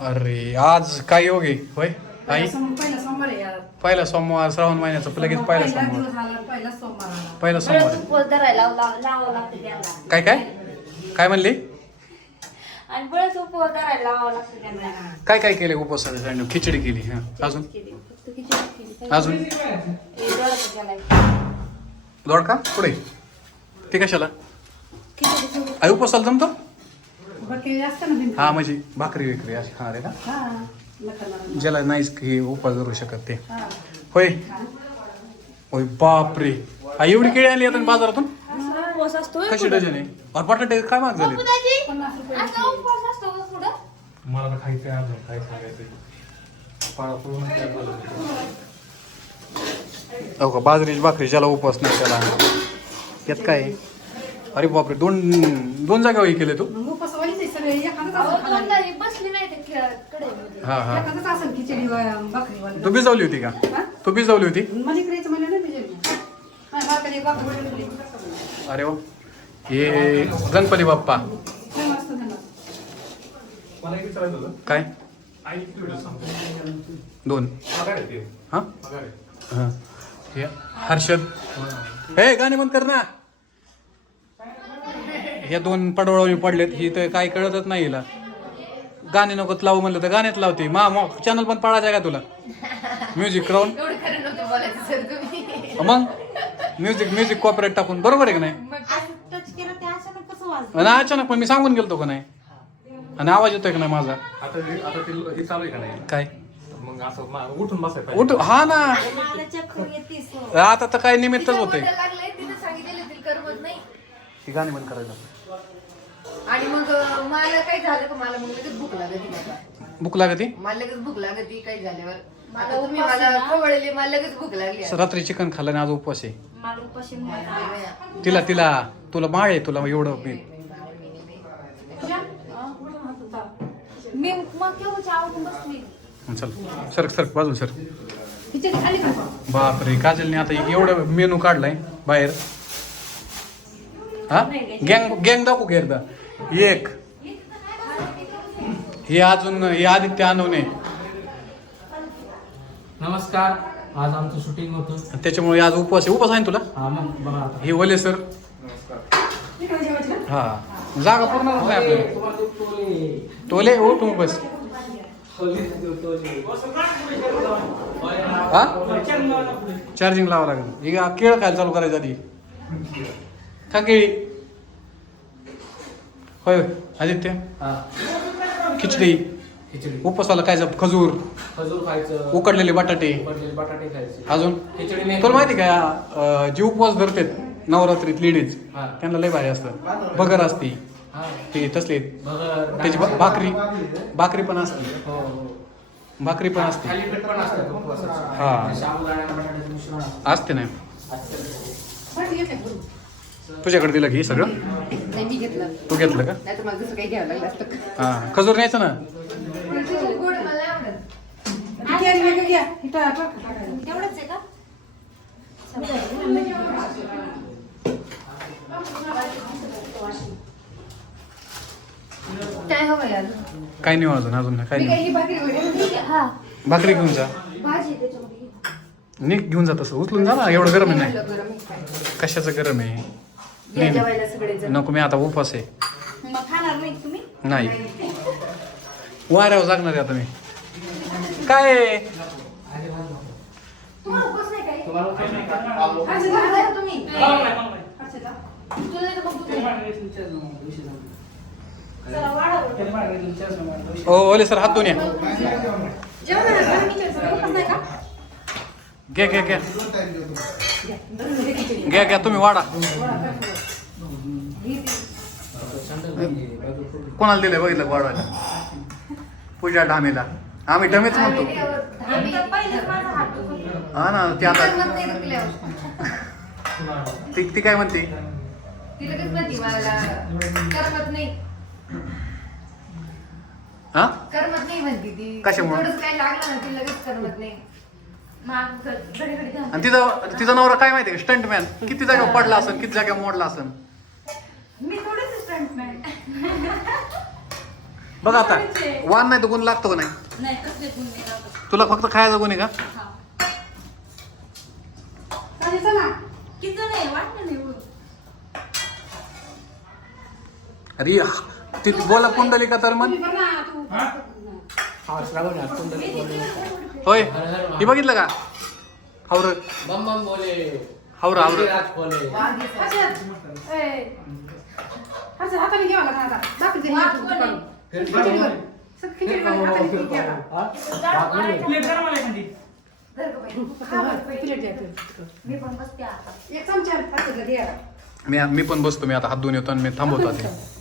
अरे आज काय योग आहे? होय? आई? पहिला सोम- पहिला सोमवार आहे यार. पहिला सोमवार श्रावण महिन्याचा लगेच पहिला पहिला सोमवार. दिवस आला, पहिला सोमवार आला. पहिला सोमवार. बरं आहे. उपवास धरायला लाव- लावावं लागतं त्यांना. काय काय? काय म्हणली? आणि बरंच उपवास धरायला लावावं लागतं त्यांना. काय काय केले उपवासासाठी खिचडी केली हा. अजून? केली. फक्त खिचडी केली. काही अजून? हे दोडकं केलाय. दोडका? पुढे ते कशाला? आई उपवासाला जमतो असतं ना. हा म्हणजे भाकरी विक्री अशी हा रे का हा. ज्याला नाहीच हे उपवास धरू शकत ते हा. होय होय बापरे आई एवढी केळी आणली आता बाजारातून उपवास असतो होय कशी? डझन आहे अरे बटाटे काय महाग झाले बापूदाजी, पन्नास रुपये. असा उपवास असतो का पुढं? मला तर खायचं आहे अजून काय सांगायचं हो का बाजरीची भाकरी ज्याला उपवास नाही त्याला यात काय आहे? अरे बापरे दोन दोन जागा केले तू मग उपवास व्हायचे सगळे एखादंच अहो, असं खाणार. दोनदा ही बसली नाही ते खेळ- कडेमध्ये. हा हा एखादंच असं खिचडी व- भाकरीवालं. तू भिजवली होती का हा? तू भिजवली होती मला इकडे यायचं म्हणलं ना बिजली. हा, भाकरी, भाकरी बनवली. कसं बनवलं? अरे वा हे गणपती बाप्पा काय मस्त झालं. मला एक विचारायचं होतं काय आई किती व्हिडिओ सांगतो दोन पगार आहे ते हा पगार आहे हा. हे हर्षद हे गाणे बंद कर ना हे दोन पडवळी पडलेत ही तर काही कळतच नाही हिला. गाणे नकोत लावू म्हणलं तर गाण्यात लावते. मा चॅनल पण पडायचं आहे का तुला? म्युझिक तुम्ही. मग? म्युझिक म्युझिक कॉपरेट टाकून बरोबर आहे का नाही? ते? आणि अचानक पण मी सांगून गेलतो का नाही? आणि आवाज येतोय का नाही माझा? आता आता ते चालू आहे का नाही? काय? उठ हा ना. आता तर काय निमित्तच होते तिला लागलंय तिने सांगितलेलं तिला करमत नाही. ही गाणी बंद करायला आणि मग मला काही झालं का मला मग लगेच भूक लागत मला. भूक लागते? मला लगेच भूक लागत काही झाल्यावर. आता तुम्ही मला? खवळले मला लगेच भूक लागली आता. रात्री चिकन खाल्लं आणि आज उपवास आहे. मला उपाशी म्हणतात. तिला तिला तुला माळ आहे तुला एवढं मी मी मग केव्हाची आवडून बसली? चल सर सर बाजू सर. खिचडी खाली का? बापरे काजलने आता एवढं मेनू काढलाय बाहेर. हा? गँग गँग दाखवू का एकदा. एक. हे अजून हे आदित्य आणवणे नमस्कार. आज आमचं शूटिंग होतं. त्याच्यामुळे आज उपवास आहे. उपवास आहे ना तुला? हा मग बघा आता. हे वले सर? हा. जागा पूर्ण नाही आपल्याला. टोले. तोले उठ मग बस. हा? चार्जिंग लावा लागेल. हे केळ काय चालू करायचं आधी? का केळी. होय होय आदित्य? हा, खिचडी. खिचडी. उपवासाला काय जप खजूर? खजूर खायचं. उकडलेले बटाटे. उकडलेले बटाटे खायचे. अजून? खिचडी नाही. तुला माहिती का अं, जे उपवास धरतात नवरात्रीत लेडीज हा. त्यांना लय भारी असतं. बगर असते. हा. ते तसले. भगर त्याची भाकरी. भाकरी पण असते. हो हो. भाकरी पण असते. थालीपीठ पण असतं उपवासाचं. हा. साबुदाणा आणि बटाट्याचं मिश्रण असतं. असते नाही? तुझ्याकडे दिलं की हे सगळं? नाही मी घेतलं. तू घेतलं का? नाही तर मला दुसरं काही घ्यावं लागलं असतं. हा खजूर न्यायचं ना? घ्या. इथं. एवढंच आहे का? काय हवं यार काय नाही अजून अजून नाही काय नाही. काही भाकरी हा. घेऊन जा. भाजी त्याच्यामध्ये. नीट घेऊन जा तसं. उचलून जा ना एवढं गरम आहे नाही. गरम आहे. कशाचं गरम आहे? या नाही, जेवायला नको मी आता उपवास आहे मग खाणार नाही तुम्ही नाही वाऱ्यावर जागणार आहे आता मी काय आहे? तुम्हाला उपवास नाही काही? तुम्हाला काही नाही का? खायचं झालं? खाणार तुम्ही खायचं का? तुला नाही तर मग तू चला वाढव ओ ओले सर हात धुवून या जेवण आहे ना? घरी विचारायचं. उपवास नाही का? घ्या घ्या घ्या घ्या घ्या तुम्ही वाढा कोणाला दिलंय बघितलं वाढवायला पूजा ढामेला. आम्ही ढमेच म्हणतो. हा ना ती आता ती ती काय म्हणते? हा? कशामुळे? आणि तिचा तिचा नवरा काय माहिती स्टंटमॅन किती जागा पडला असेल किती जागा मोडला असेल? बघ आता वान नाही तर गुण लागतो का नाही? नाही कसले गुण नाही लागत. तुला फक्त खायचा गुण आहे का? हा. चालेल चला. किती जण आहे वाटलं नाही एवढं. अरे ती बोला पुंडली का तर मग. तुम्ही बघ ना तू हा? श्रावण आहे, कुंडली बोले. होय. हे बघितलं का? हावर. बम बम बोले. Hour hour. राज बोले. असं ए, असं हाताने घ्यावं लागणार आता. हात. सगळं घ्यावं लागणार. बरं, प्लेट द्या. मी पण बसते आता. एक चमचा हातातलं द्या मी मी पण बसतो. मी आता हात धुवून येतो आणि मी थांबवतो आधी.